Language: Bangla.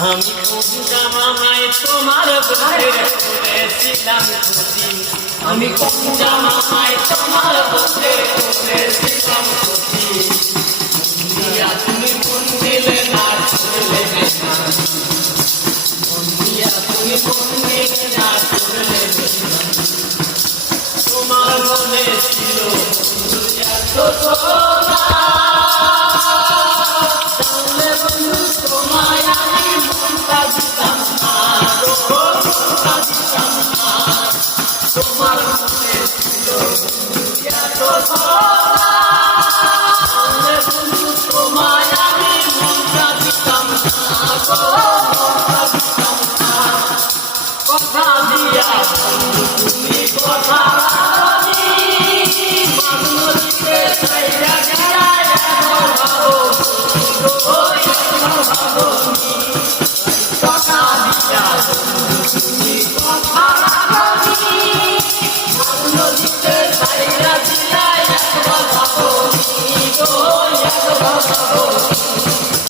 আমি কোনটা মামায় তোমার বন্ধের করেছিলাম ক্ষতি আমি কোনটা মামায় তোমার বন্ধের করেছিলাম ক্ষতি বন্দিয়া তুমি মন দিলে না করলে না বন্দিয়া তুমি মন দিলে না করলে তোমার মনে ছিল এত সোনা জানলে বন্ধু তোমায় আমি মনটা দিতাম না মনটা দিতাম না তোমার মনে ছিল এত সোনা জানলে বন্ধু তোমায় আমি মনটা দিতাম না মনটা দিতাম না কথা দিয়া বন্ধু তুমি কথা Oh